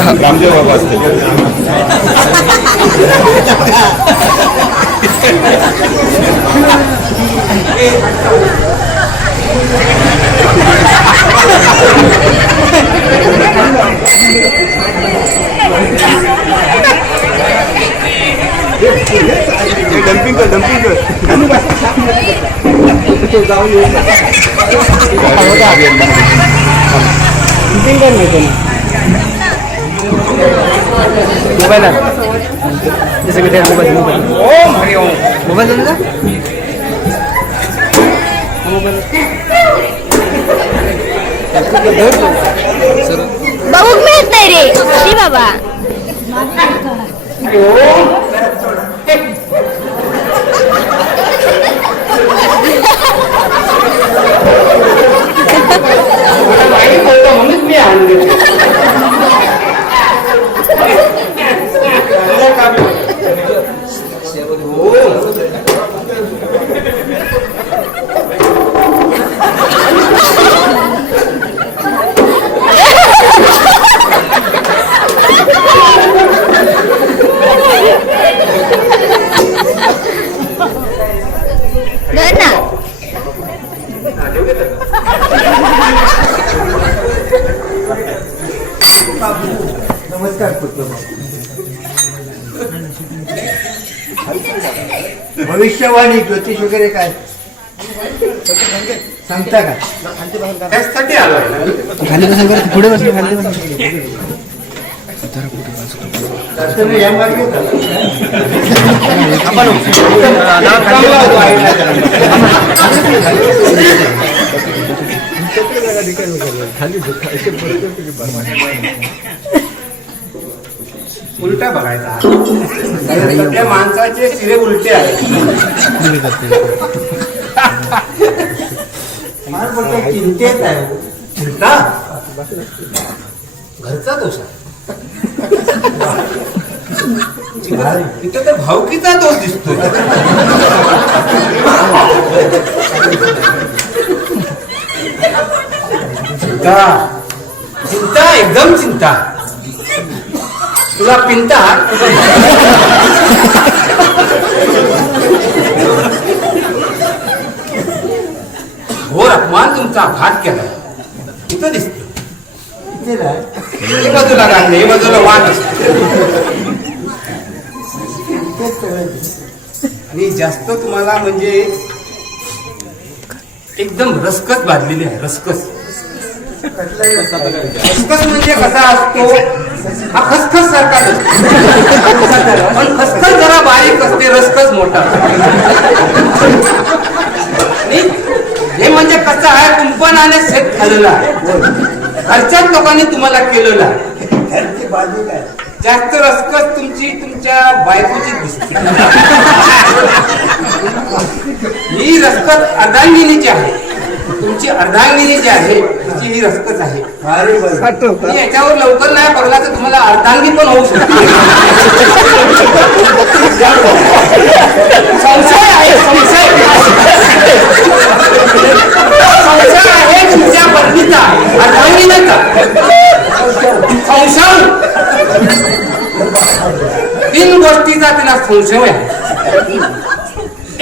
रामदेव बाबा असते. डम्पिंग कर डम्पिंग कर मोबाईल जैसे कि मोबाईल मोबाईल मोबाईल बघू मिळतंय रे शी बाबा. नमस्कार. भविष्यवाणी ज्योतिष वगैरे काय सांगता का? त्यासाठी आलोय. खाली बसून पुढे बसले खाली बसून या मार्गे उलटा बघायचा. सध्या माणसाचे शिरे उलटे आहेत. चिंतेत आहे. उलटा घरचा दोष आहे. इथं तर भावकीचा दोष दिसतोय. चिंता चिंता एकदम चिंता. तुला पिंता घोर अपमान तुमचा घात केला इथं दिसत. हे बाजूला राहते हे बाजूला वाट असते. आणि जास्त तुम्हाला म्हणजे एकदम रसकस बांधलेली आहे. रसकस खसखस म्हणजे कसा असतो हा खसखस सारखा पण खसखस जरा बारीक असते रसखस मोठा. हे म्हणजे कसं आहे कुंपणाने सेट खाल्लेला आहे. घरच्याच लोकांनी तुम्हाला केलेला आहे. जास्त रसकस तुमची तुमच्या बायकोची दिसते. ही रसकस अर्धांगिनीची आहे. तुमची अर्धांगिनी जी आहे तिची ही रसकच आहे. याच्यावर लवकर नाही पडला तर तुम्हाला अर्धांगी पण होऊ शकते. संशय आहे संशय संशय आहे तुमच्या पत्नीचा अर्धांगिनीचा संशय. 3 गोष्टीचा तिला संशय आहे.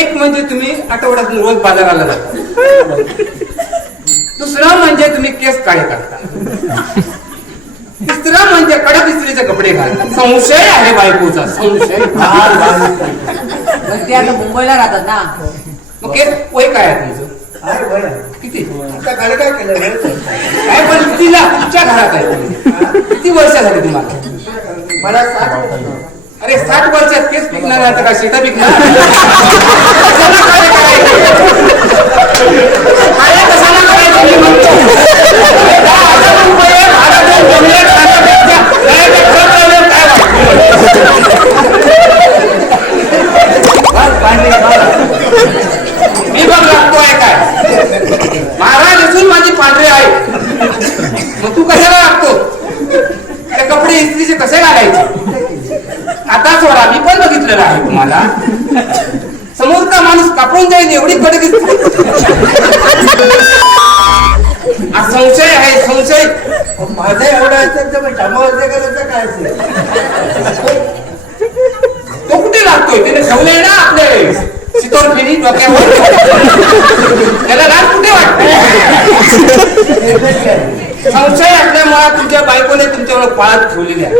एक म्हणजे तुम्ही आठवड्यातून रोज बाजाराला जाता. दुसरा म्हणजे तुम्ही केस काळे काढता. तिसरा म्हणजे कडक इस्त्रीचे कपडे घालता. संशय आहे बायकोचा संशय. ते आता मुंबईला राहतात ना. मग केस वय काय आहे तुमचं? किती काय केलं काय पण तिला तुमच्या घरात आहे. किती वर्ष झाली तुम्हाला? मला अरे 60 वर्षात केस पिकणार आहे का शेता पिकणार? कशाला करायचं मी म्हणतो. मी बघ लागतोय काय महाराज असून माझी पांढरे आहे. मग तू कशाला लागतो? ते कपडे इस्त्रीचे कसे घालायचे? आता सोडा मी पण बघितलेलं आहे तुम्हाला. समोरचा माणूस कापून जाईल एवढी कडक हा संशय आहे संशय. माझा एवढा असेल तर मग जमावते करायचं काय असेल? तो कुठे लागतोय त्याने ठेवलंय ना आपले शितोर फिनी डोक्यावर. त्याला लाज कुठे वाटते? संशय असल्यामुळे तुमच्या बायकोने तुमच्यावर पाळत ठेवलेली आहे.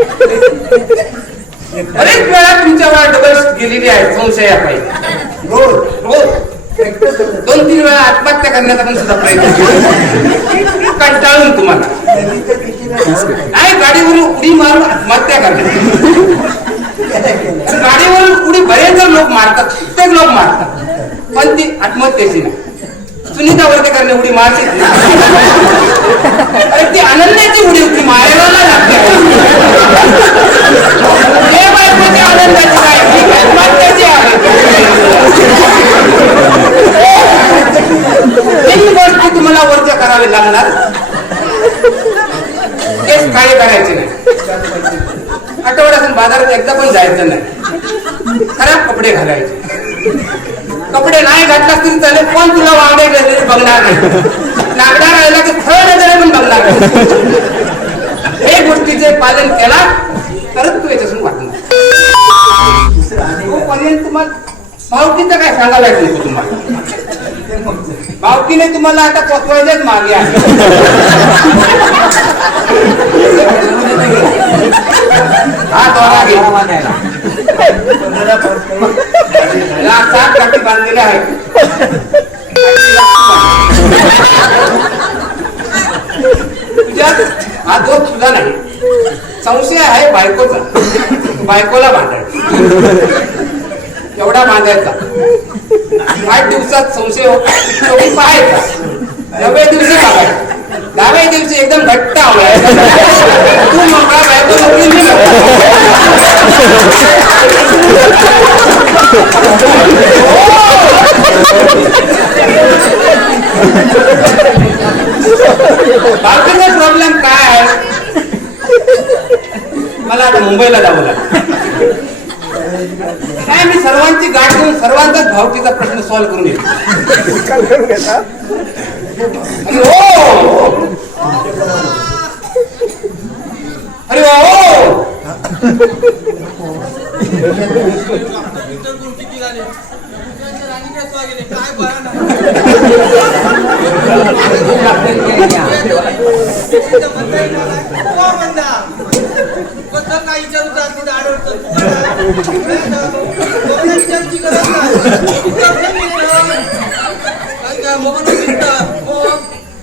बरेच वेळा तुमच्यावर डबल गेलेली आहे संशयापायी. रोज रोज 2-3 वेळा आत्महत्या करण्याचा पण सुद्धा प्रयत्न केला. कंटाळून तुम्हाला कधी तर किती नाही नाही गाडीवरून उडी मारून आत्महत्या करतात. गाडीवरून उडी बरेच लोक मारतात, कित्येक लोक मारतात, पण ती आत्महत्येची नाही. सुनीता वर्तेकरने उडी मारली ना, अरे ती आनंदाची उडी होती, मारायला लागते. हे बायकोची आनंदाची काय, ही आत्महत्याची आहे. ही गोष्टी तुम्हाला वर्ज करावी लागणार. केस काळे करायचे नाही. आठवड्यातून बाजारात एकदा पण जायचं नाही. खराब कपडे घालायचे. कपडे नाही घातलास तरी चालेल, पण तुला वावडे गेलेले बघणार नाही. नागडा राहिला की थळ नजरे पण बघणार नाही. हे गोष्टीचे पालन केला तरच तू याच्यासून वाटणार. तो पर्यंत तुम्हाला भावकीचं काय सांगायला नको तुम्हाला. भावकीने तुम्हाला आता पोचवायच्याच मागे आहे. हा दोरा घे. याला 7 काठी बांधलेल्या आहेत. तुझ्यात हा दोष तुझा नाही, संशय आहे बायकोचा. बायकोला बांधायचा, एवढा बांधायचा. 8 दिवसात संशय पाहायचा, 9व्या दिवशी बघायचा, 10व्या दिवशी एकदम घट्ट आवडायचा. तू मोकळा बायको नोकरी नाही. बायकोचा प्रॉब्लेम काय आहे? मला आता मुंबईला जावं लागतं. काय मी सर्वांची गाठ घेऊन सर्वांचाच भावकीचा प्रश्न सॉल्व्ह करून येतो. अरे हो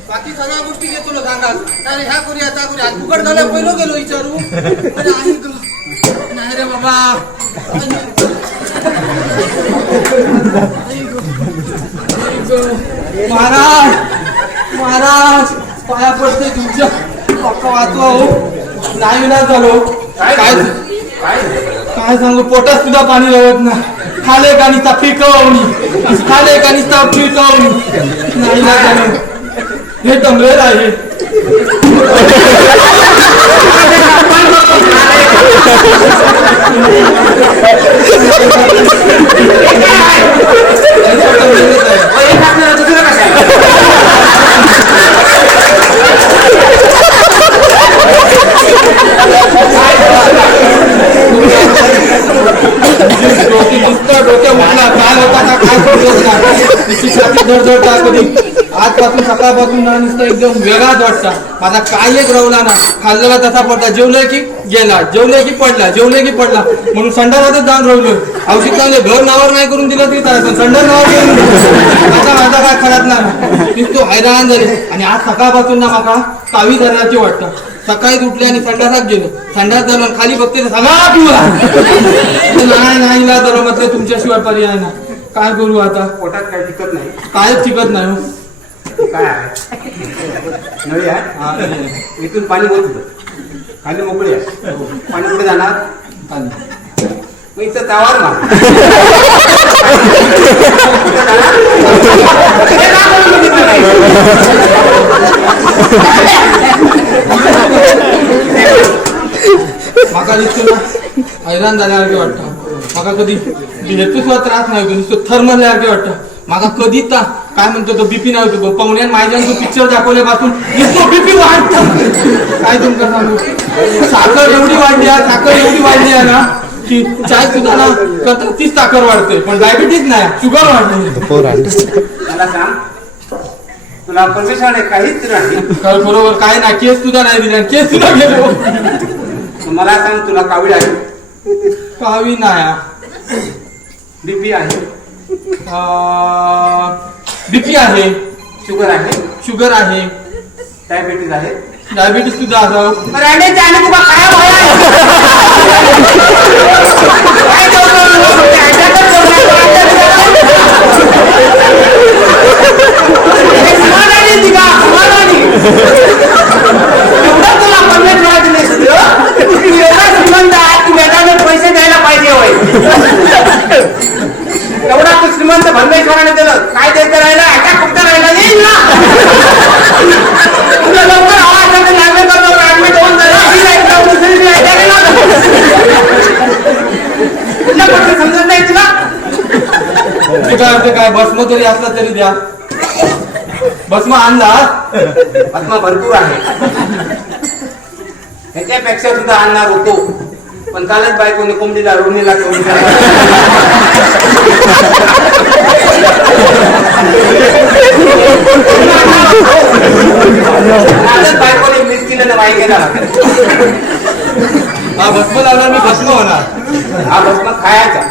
बाकी सगळ्या गोष्टी घेतो ना सांगा. अरे ह्या करूया त्या करूया. फुकट झाल्या पहिलं गेलो विचारू. अरे आई ग नाही रे बाबा. महाराज महाराज पाया पडते तुमच्या. पक्का वाचवा हो. नाही ना झालो. काय सांगू, पोटात सुद्धा पाणी लावत ना. खाले का निस्ता फिकवणी, खाले का निस्ता फिकवणी. नाही ना झालो. हे तंगेर आहे. डोक्या उठला काय होता का काय धडधडता कधी. आजपासून सकाळपासून ना नुसतं एकदम वेगळाच वाटता. माझा काय एक रवला ना. खाल्लेला तसा पडला. जेवले की गेला, जेवले की पडला, जेवले की पडला. म्हणून संडासातच जाऊन राहिलो. औषध चांगले घर नावावर नाही करून दिलं तरी चालेल, पण संडास नावावर करून आता माझा काय खराब नाही. नुसतो हैराण झाले. आणि आज सकाळपासून ना माका कावी धरण्याची वाटतं. सकाळी उठले आणि संडासात गेलो. संडास झालं खाली बघते सगळा पिवळा. नाही ना जरा म्हटलं तुमच्याशिवाय पर्याय ना. काय करू आता. पोटात काही टिकत नाही. कायच टिकत नाही हो. काय आहे नळी आहे. इथून पाणी होत होतं, खाली मोकळी आहे. पाणी कुठे जाणार? मग इथं तावार मार. माका दिसतो ना हैराण झाल्यासारखे वाटतं. माका कधी हेतू सुद्धा त्रास नाही होतो. नुसतं थर मरल्यासारखे वाटतं. माका कधी काय म्हणतो तो बीपी नाही होतो पवण्यान मायजान तो पिक्चर दाखवल्यापासून नुसतो बीपी वाढतो. काय तुमचं सांगू साखर एवढी वाढली आहे ना की चाय सुद्धा ना करता तीच साखर वाढते पण डायबिटीज नाही शुगर वाढली. मला सांग तुला परमेश्वराने काहीच नाही बरोबर काय ना केस सुद्धा नाही दिला केस सुद्धा गेलो. मला सांग तुला कावीळ आहे कावी नाही बीपी आहे बीपी आहे शुगर आहे डायबिटीज आहे डायबिटीज सुद्धा असं पैसे द्यायला पाहिजे होय एवढा तू श्रीमंत परमेश्वराने दिलं काय द्यायचं राहिला अटॅक फक्त राहिला येईल ना तुला लवकर हवा असेल तर लागले करतो ऍडमिट होऊन तुला पटकन समजत नाही तुला काय भस्म तरी असला तरी द्या. भस्म आणला भस्म भरपूर आहे ह्याच्यापेक्षा सुद्धा आणणार होतो पण कालच बायकोने कोंबडीला रोडणीला ठेवून कालच बायकोने मिस केलेलं वाई गेला हा भस्म लावणार मी भस्म होणार. हा भस्म खायचा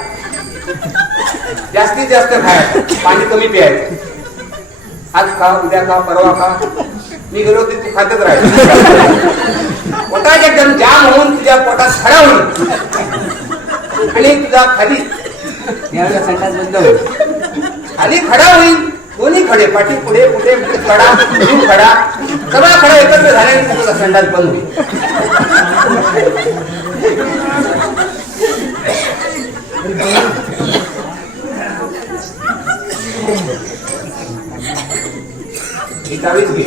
जास्तीत जास्त खायचा पाणी कमी प्यायचं आज खा उद्या खा परवा खा मी गेलो ते तू खातच राहील पोटात एकदम जाम होऊन तुझ्या पोटात खडा होईल आणि तुझा खाली यावेळेला संडास बंद होईल खाली खडा होईल दोन्ही खडे पाठी पुढे पुढे खडा जीव खडा सगळा खडा एकत्र झाल्याने तुझा संडास बंद होईल. ही डावीच घे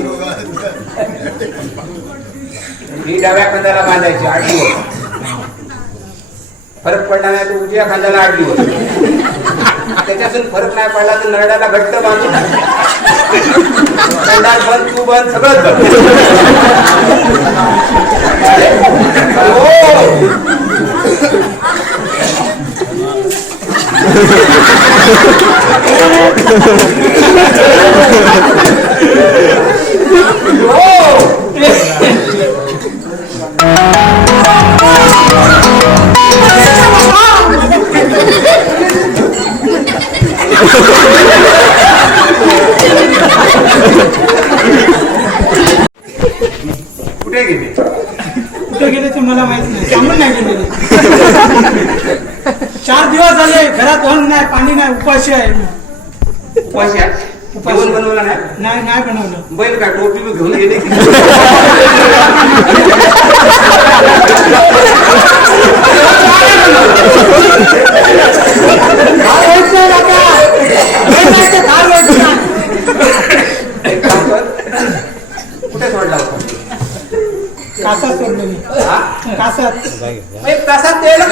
ही डाव्या खांद्याला बांधायची 8 दिवस फरक पडला नाही तर उजव्या खांद्याला 8 दिवस त्याच्यातून फरक नाही पडला तर नरड्याला घट्ट बांधून संडास बंद तू बंद सगळंच कुठे गेले ते मला माहित नाही सांगून नाही गेलेले 4 दिवस झाले घरात अन्न नाही पाणी नाही उपाशी आहे. उपाशी आहे जेवण बनवलं नाही नाही बनवलं. बैल का टोपी घेऊन गेले कुठे सोडला होता कासात सोडलं मी कासात 1 तासात द्यायला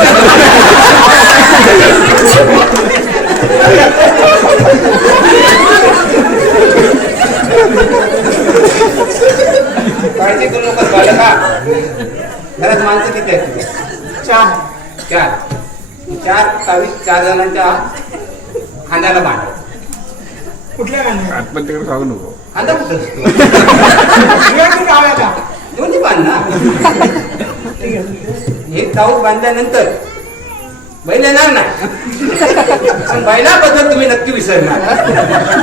काळजी करू नका बालका घरात माणसं किती आहेत 4 तावीस 4 जणांच्या खांद्याला बांध कुठल्या खांदा कुठं असतो गावाला दोन्ही बांध ना एक ताऊस बांधल्यानंतर बैल येणार ना पण बैलाबद्दल तुम्ही नक्की विसरणार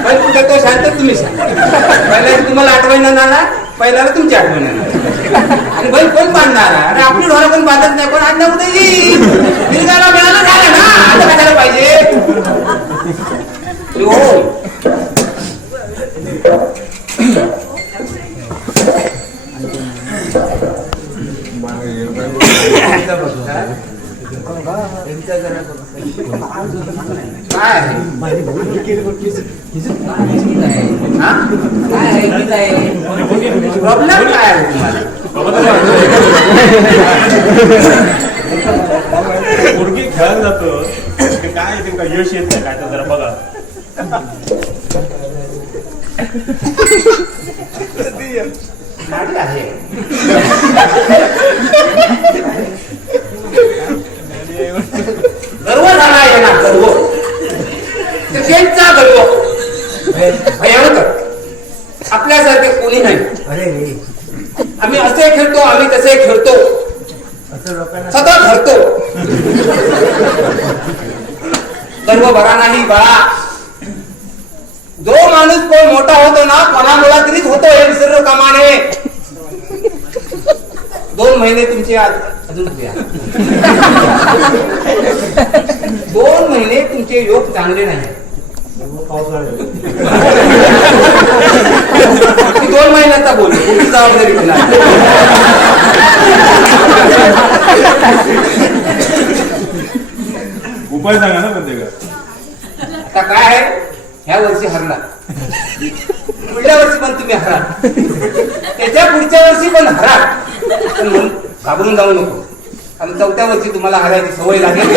पण कुठे तो शांत तुम्ही सांग बैलाची तुम्हाला आठवण येणार बैलाला तुमची आठवण येणार आणि बैल कोण बांधणार आणि आपली ढोरं पण बांधत नाही पण आज ना उद्या येईल निर्गाला मिळालं झालं ना आता काय झालं पाहिजे हो प्रॉब्लेम काय आहे तुम्हाला मुलगी खेळायला जातो काय नेमका यश येत नाही काय तर जरा बघा गाडी आहे. गर्व झाला आहे ना, गर्व. तर त्यांचा गर्व भयानक. आपल्यासारखे कोणी नाही. अरे आम्ही असे खेळतो, आम्ही तसे खेळतो, असं लोकांना सतत हरतो. गर्व बरा नाही बाळा. जो माणूस कोण मोठा होतो ना, कोणा मुलाखतीत होतो हे विसरलो कामाने. 2 महिने तुमचे अजून घ्या. 2 महिने तुमचे योग चांगले नाही. पावसाळ्यात 2 महिन्याचा बोल, पुढची जबाबदारी कोणाला? उपाय सांगा ना पण का. आता काय आहे, ह्या वर्षी हरला, पुढल्या वर्षी पण तुम्ही हरा, त्याच्या पुढच्या वर्षी पण हरा. पण म्हणून घाबरून जाऊ नको, कारण 4थ्या वर्षी तुम्हाला हरायची सवय लागेल.